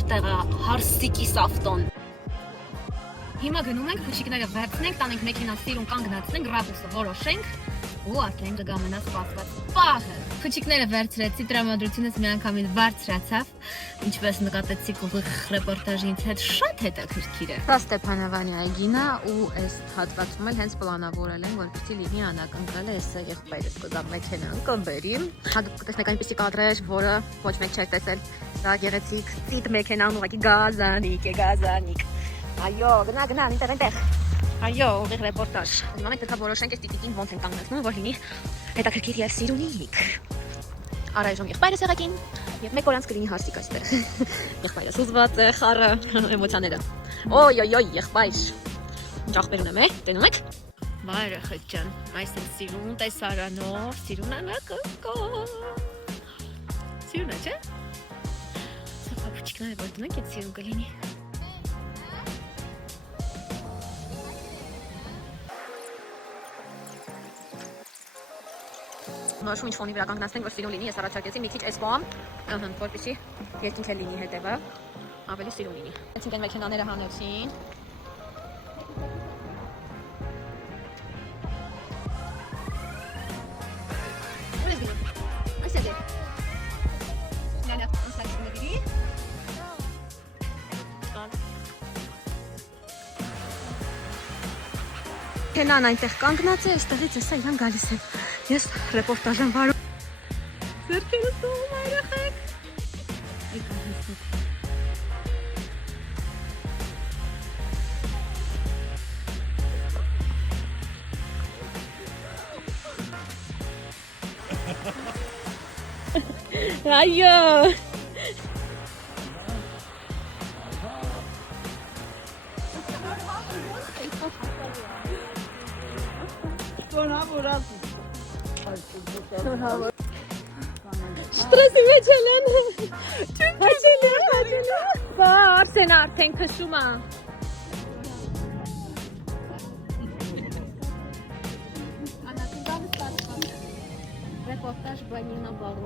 որտեղ է հարսիկի սավտոն։ Հիմա գնում ենք, փուչիկները վերցնենք, տանենք մեքենա սիրուն կանգնացնենք, ռադուսը որոշենք ու արդեն կգամենասպասված պահը։ Փուչիկները վերցրեցի, տրամադրությունս միանգամին բարձրացավ, ինչպես նկատեցիք ուղիղ ռեպորտաժի ինձ հետ շատ հետաքրքիր է։ Սա Ստեփանավանի այգին է ու այս հատվածում էլ հենց պլանավորել են, որպեսզի լինի անակնկալ է այս եղբայրս կգա մեքենան կբերի։ Հատուկ կտեսնեք այնպիսի կադրեր, որը ոչ մեկ չէր տեսել։ Դա գեղեցիկ ծիտ մեքենան ուղղակի գազանիկ է, գազանիկ։ Այո, գնա, այնտեղ։ Այո, ուղիղ ռեպորտաժ։ Հիմա մենք պետք է որոշենք այս տիտիկին ոնց են կանգնեցնում, որ լինի հետաքրքիր եւ սիրունիկ։ Առայժմ եղբայրս եղակին եւ մեկ օր անց կլինի հասիկ այստեղ։ Եղբայրս ուզված է, խառը էմոցիաները։ Օյ, եղբայր։ Ինչ ախպեր ունեմ, տենում եք։ Բայրը խճան, այս են սիրուն տեսարանով, սիրուն անակնկա։ Սիրուն է, չէ՞։ Սա փուչիկները որ դնենք, այդ սիրուն կլինի։ Նորշում ինչ ֆոնի վրա կանգնացնենք, որ սիրուն լինի, ես առաջարկեցի մի քիչ էսպոամ, որպեսզի երկինք էլ լինի հետևը, ավելի սիրուն լինի։ Այսինքն այն մեքենաները հանեցին։ Ուր ես գնում։ Այս է դե։ Լալա, ոնց լավի։ Մեքենան այնտեղ կանգնած է, այստեղից էսա իրան գալիս են։ Ես ռեպորտաժ եմ վարում։ Ձեռքերս դնում երեխեք։ Եկա հստակ։ Այո։ Շտրեսի մեջ են։ Բա Արսեն արդեն քշում է։ Ռեպորտաժ բանինա բաղ։